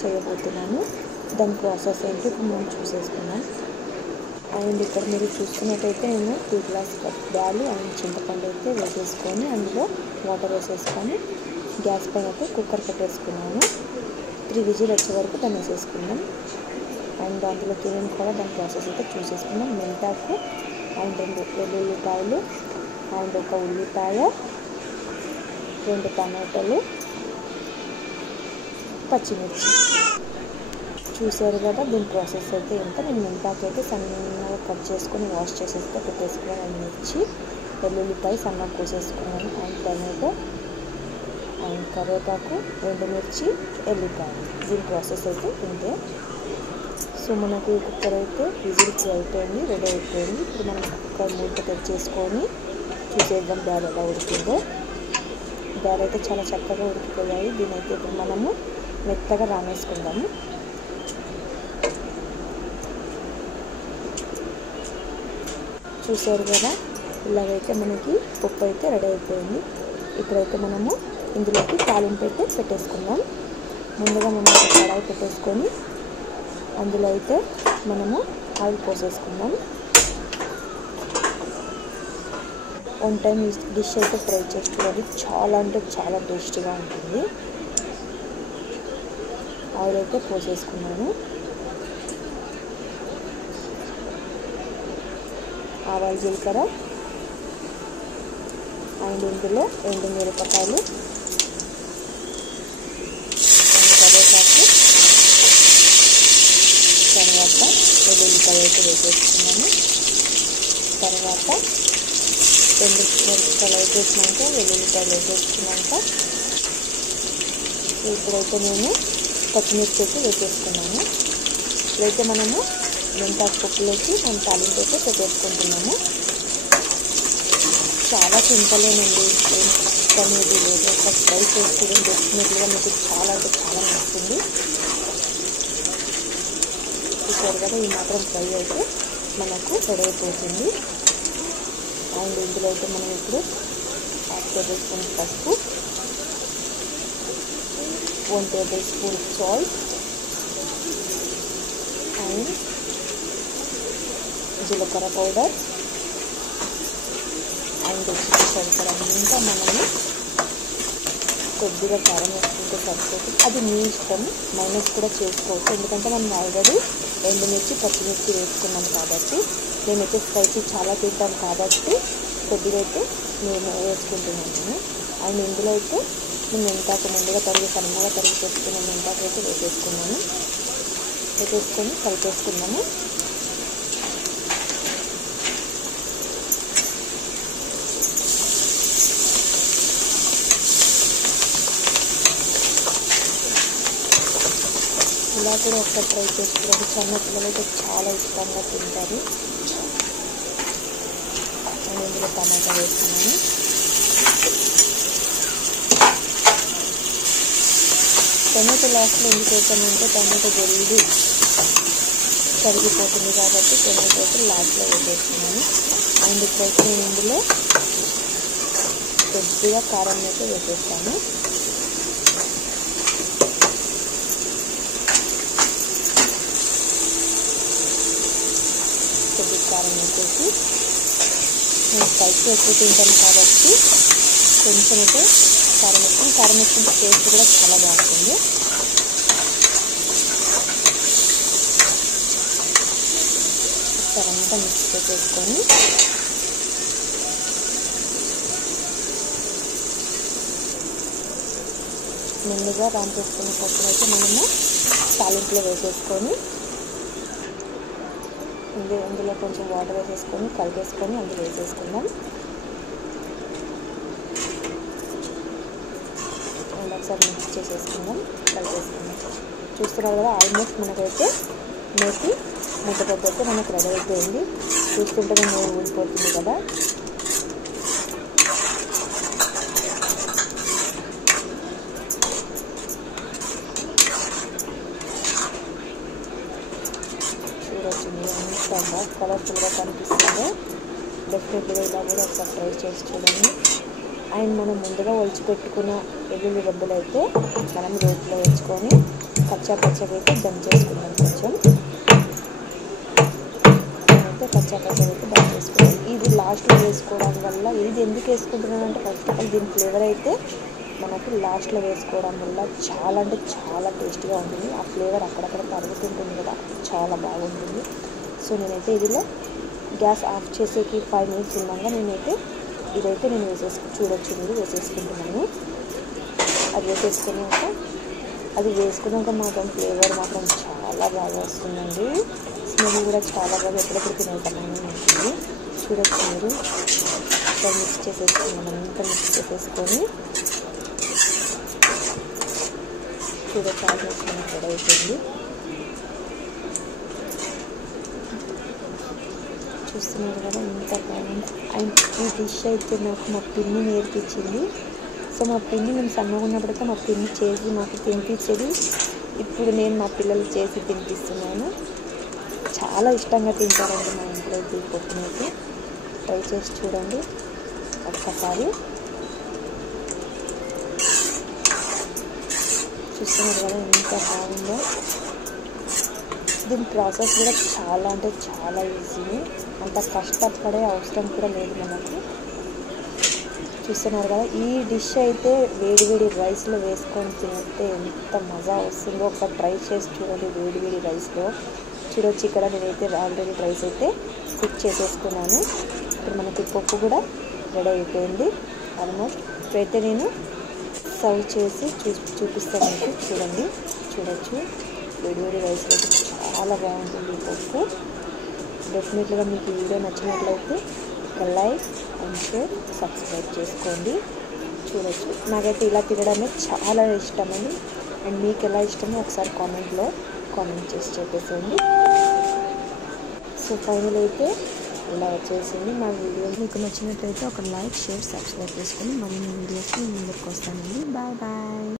చేయబోతున్నాను. దాని ప్రాసెస్ ఏంటి ఇప్పుడు మనం చూసేసుకుందాం. అండ్ ఇక్కడ మీరు చూసుకున్నట్టయితే నేను 2 గ్లాస్ కప్ బ్యాలు అండ్ చింతపండు అయితే వేసేసుకొని అందులో వాటర్ వేసేసుకొని గ్యాస్ పైన అయితే కుక్కర్ పెట్టేసుకున్నాను. 3 విజిల్ వచ్చే వరకు దాన్ని వేసేసుకుందాం. అండ్ అందులోకి ఏమేమి కూడా దాని ప్రాసెస్ అయితే చూసేసుకుందాం. మెంతాకు అండ్ 2 వెల్లుల్లిపాయలు అండ్ 1 ఉల్లిపాయ, 2 టమాటాలు, పచ్చిమిర్చి. చూసారు కదా దీని ప్రాసెస్ అయితే ఎంత. నేను మెంతాకు అయితే సన్నగా కట్ చేసుకొని వాష్ చేసేస్తే పెట్టేసుకున్నాను. అండ్ మిర్చి, వెల్లుల్లిపాయ సన్నగా కోసేసుకున్నాను. అండ్ టమాటో అండ్ కరివేపాకు, 2 మిర్చి, ఎల్లిపాయ. దీని ప్రాసెస్ అయితే ఇంతే. సో మనకు కుక్కర్ అయితే విజిల్స్ అయిపోయింది, రెడీ అయిపోయింది. ఇప్పుడు మనం కుక్కర్ మూత తెచ్చేసుకొని చూసేద్దాం బ్యాల్ ఎలా ఉడికిందో. బ్యాల్ అయితే చాలా చక్కగా ఉడికిపోయాయి. దీని అయితే ఇప్పుడు మనము మెత్తగా రామేసుకుందాము. చూసారు కదా ఇలాగైతే మనకి పప్పు అయితే రెడీ అయిపోయింది. ఇప్పుడైతే మనము ఇందులోకి తాలింపు అయితే పెట్టేసుకుందాం. ముందుగా మనం ఒక కడాయి పెట్టేసుకొని అందులో అయితే మనము ఆయిల్ పోసేసుకుందాం. 1 టైం ఈ డిష్ అయితే ట్రై చేసి చూడండి, చాలా అంటే చాలా టేస్టీగా ఉంటుంది. ఆయిల్ అయితే పోసేసుకున్నాను. ఆవాలు, జీలకర్ర అండ్ ఇందులో 2 మిరపకాయలు, కరివేపాకు, తర్వాత వెల్లుల్లిపాయ అయితే వేసేసుకున్నాను. తర్వాత 2 మిరపకాయలు వేసేసినాక వెల్లుల్లిపాయలు వేసేసుకున్నాక ఇప్పుడైతే నేను పచ్చిమిర్చి అయితే వేసేసుకున్నాను. ఇప్పుడైతే మనము మెంతాకు పప్పులోకి మనం తాలింపు అయితే పెట్టేసుకుంటున్నాము. చాలా సింపులేనండి, ఏం అనేది లేదు. ఒక ట్రై చేసుకుని డెఫినెట్గా మీకు చాలా అంటే చాలా నచ్చుతుంది. చూసారు కదా ఈ మాత్రం ఫ్రై అయితే మనకు రెడీ అయిపోతుంది. అండ్ ఇందులో అయితే మనం ఇప్పుడు 1/2 టేబుల్ స్పూన్ పసుపు, 1 టేబుల్ స్పూన్ సాల్ట్ అండ్ జీలకర్ర పౌడర్ అండ్ సరిపడంతా మనము కొద్దిగా కారం వేసుకుంటే సరిపోతుంది. అది మీ ఇష్టం, మైనస్ కూడా చేసుకోవచ్చు. ఎందుకంటే మనం ఆల్రెడీ 2 మిర్చి, పచ్చిమిర్చి వేసుకున్నాం కాబట్టి, నేనైతే స్పైసీ చాలా తింటాను కాబట్టి కొద్దిగా అయితే నేను వేసుకుంటున్నాను. అండ్ ఇందులో అయితే నేను మెంతాకు ముందుగా సన్నగా తరిగి పెట్టుకున్న మెంతాకు అయితే వేసేసుకున్నాను. వేసేసుకొని కలిపేసుకున్నాము. ఇలా కూడా ఒకసారి ట్రై చేసుకోవడం, చిన్న పిల్లలు అయితే చాలా ఇష్టంగా తింటారు. నేను ఇందులో టమాటా వేస్తున్నాను. టమాటో లాస్ట్లో ఎందుకు వేసానంటే టమాటో జల్దీ కరిగిపోతుంది కాబట్టి టమాటో అయితే లాస్ట్లో వేసేస్తున్నాను. అండ్ ఇప్పుడైతే నేను ఇందులో కొద్దిగా కారం అయితే వేసేస్తాను. కొద్దిగా కారం వేసేసి, నేను స్పైసీ ఎక్కువ తింటాను కాబట్టి కొంచెం అయితే కారం వేసుకొని, కారం వేసుకుంటే టేస్ట్ కూడా చాలా బాగుంటుంది. అంతా మిక్స్ చేసేసుకొని ముందుగా రాంపేసుకున్న పప్పులు అయితే మనము తాలింపులో వేసేసుకొని ఇందులో కొంచెం వాటర్ వేసేసుకొని కలిపేసుకొని అందులో వేసేసుకుందాం. అండ్ ఒకసారి మిక్స్ చేసేసుకుందాం, కలిపేసుకుందాం. చూస్తున్నారు కదా ఆల్మోస్ట్ మనకైతే మేతి ముద్దపప్పు అయితే మనకు రెడీ అయిపోయింది. చూస్తుంటేనే నోరు ఊడిపోతుంది కదా. చూడొచ్చు మీరు ఎంత కలర్ఫుల్గా కనిపిస్తుందో. డెఫినెట్గా ఇలా కూడా ఒకసారి ట్రై చేసి చూడండి. అండ్ మనం ముందుగా ఒలిచి పెట్టుకున్న వెల్లుల్లి రెబ్బలు అయితే మనం రోట్లో వేసుకొని కచ్చా పచ్చగా అయితే దమ్ చేసుకుందాం. కొంచెం అయితే కచ్చా పచ్చగా అయితే దమ్ చేసుకుందాం. ఇది లాస్ట్లో వేసుకోవడం వల్ల, ఇది ఎందుకు వేసుకుంటున్నాను అంటే ఫస్ట్ ఆఫ్ ఆల్ దీని ఫ్లేవర్ అయితే మనకు లాస్ట్లో వేసుకోవడం వల్ల చాలా అంటే చాలా టేస్టీగా ఉంటుంది. ఆ ఫ్లేవర్ అక్కడక్కడ తరుగుతుంటుంది కదా, చాలా బాగుంటుంది. సో నేనైతే ఇదిలో గ్యాస్ ఆఫ్ చేసేకి 5 minutes ఉన్నాక నేనైతే ఇదైతే నేను చూడొచ్చు, మీరు వేసేసుకుంటున్నాను. అది వేసుకున్నాక మాత్రం ఫ్లేవర్ మాత్రం చాలా బాగా వస్తుందండి. స్మెల్ కూడా చాలా బాగా ఎప్పుడెప్పుడు తినేద్దామని ఉంటుంది. చూడొచ్చు మీరు. ఇక్కడ మిక్స్ చేసేసుకున్నాం, అంతా మిక్స్ చేసేసుకొని చూడొచ్చు ఆల్మోస్ట్ మనకు రెడీ అయిపోయింది. చూస్తున్నారు కదా ఎంత బాగుంది. అండ్ ఈ డిష్ అయితే నాకు మా పిన్ని నేర్పించింది. సో మా పిన్ని మేము సన్నగా ఉన్నప్పుడైతే మా పిన్ని చేసి మాకు తినిపించేది. ఇప్పుడు నేను మా పిల్లలు చేసి తినిపిస్తున్నాను. చాలా ఇష్టంగా తింటారండి మా ఇంట్లో అయితే ఈ పప్పునైతే. ట్రై చేసి చూడండి ఒక్కసారి. చూస్తున్నారు కదా ఎంత బాగుందో. దీని ప్రాసెస్ కూడా చాలా అంటే చాలా ఈజీ. అంత కష్టపడే అవసరం కూడా లేదు మనకు. చూస్తున్నారు కదా, ఈ డిష్ అయితే వేడివేడి రైస్లో వేసుకొని తింటే ఎంత మజా వస్తుందో ఒకసారి ట్రై చేసి చూడండి. వేడివేడి రైస్లో చూడొచ్చు. ఇక్కడ నేనైతే ఆల్రెడీ రైస్ అయితే కుక్ చేసేసుకున్నాను. ఇప్పుడు మనకి పప్పు కూడా రెడీ అయిపోయింది ఆల్మోస్ట్. ఇప్పుడైతే నేను సర్వ్ చేసి చూపిస్తాను మీకు. చూడొచ్చు వేడివేడి రైస్లో అయితే చాలా బాగుంటుంది ఈ పప్పు. డెఫినెట్గా మీకు ఈ వీడియో నచ్చినట్లయితే ఒక లైక్ అండ్ షేర్, సబ్స్క్రైబ్ చేసుకోండి. చూడొచ్చు. నాకైతే ఇలా తినడమే చాలా ఇష్టం అండి. అండ్ మీకు ఎలా ఇష్టమో ఒకసారి కామెంట్ చేసి చెప్పేసేయండి. సో ఫైనల్ అయితే ఇలా వచ్చేసింది మా వీడియో. మీకు నచ్చినట్లయితే ఒక లైక్, షేర్, సబ్స్క్రైబ్ చేసుకొని మరిన్ని వీడియోస్ని ముందుకు వస్తానండి. Bye bye.